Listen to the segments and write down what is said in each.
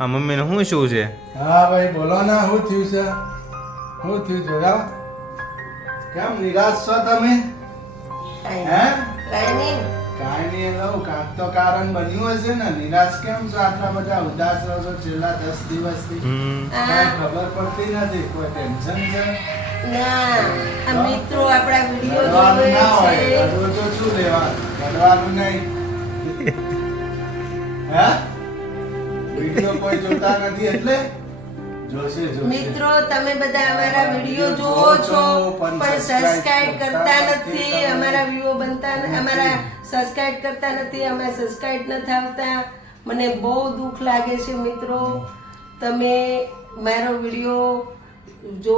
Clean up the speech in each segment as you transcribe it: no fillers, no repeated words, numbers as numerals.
આ મમ્મીને શું છે? હા ભાઈ બોલો ને, શું થયું છે? શું થયું જોયા? કેમ નિરાશ છો તમે? હે? કાંઈ નહીં રહું, કાંઈક તો કારણ બન્યું હશે ને. નિરાશ કેમ છો? આટલા બધા ઉદાસ રહો છો છેલ્લા 10 દિવસથી? કાંઈ ખબર પડતી નથી. કોઈ ટેન્શન છે? ના, મિત્રો આપણા વિડિયો કરવાનું જોવે ના હોય, છે. કરવું તો શું લેવાનું? કરવાનું નહીં. હે? વિડિયો કોઈ જોતા નથી એટલે જોશે. મિત્રો તમે બધા અમારા વિડિયો જોવો છો પણ સબસ્ક્રાઇબ કરતા નથી. અમારા વ્યૂ બનતા અમારા સબસ્ક્રાઇબ કરતા નથી. અમે સબસ્ક્રાઇબ નથી આવતા. મને બહુ દુઃખ લાગે છે મિત્રો. તમે મારો વિડિયો જો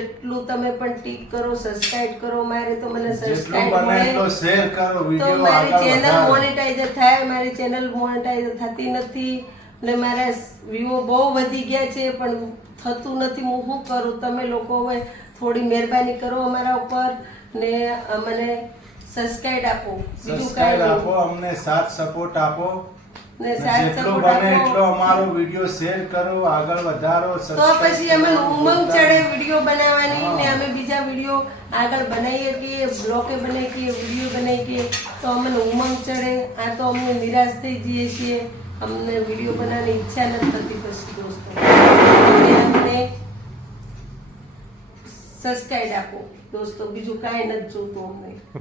એટલું તમે પણ ટીક કરો, સબસ્ક્રાઇબ કરો. મારે તો મને સબસ્ક્રાઇબ જેટલું બને મળે એટલો શેર કરો, તો વિડિયો મારી આગળ ચેનલ વધારો. મોનેટાઈઝ થાય. મારી ચેનલ મોનેટાઈઝ થતી નથી ને મારા વ્યૂ બહુ વધી ગયા છે પણ થતું નથી. હું શું કરું? તમે લોકો હવે થોડી મહેરબાની કરો અમારા ઉપર ને મને સબસ્ક્રાઇબ આપો. બીજું સબસ્ક્રાઇબ કાંઈ આપો, અમને સાથ સપોર્ટ આપો. ને સાથ જેટલું સપોર્ટ બને એટલો આપો અમારો વિડિયો શેર કરો, આગળ વધારો. તો subscribe પછી અમે કરો, ઉમંગ જોતા ચડે વિડીયો બનાવવાની હા. ને અમે બીજા વિડીયો આગળ બનાવીએ કે બ્લોકે બનાવીએ કે વિડીયો બનાવીએ તો અમને ઉમંગ ચડે. આ તો અમને નિરાશ થઈ જઈએ છીએ. અમને વિડીયો બનાવવાની ઈચ્છા નથી થતી. પછી દોસ્તો તમે અમને સબસ્ક્રાઇબ આપો દોસ્તો. બીજું કાંઈ નથી જોતું અમને.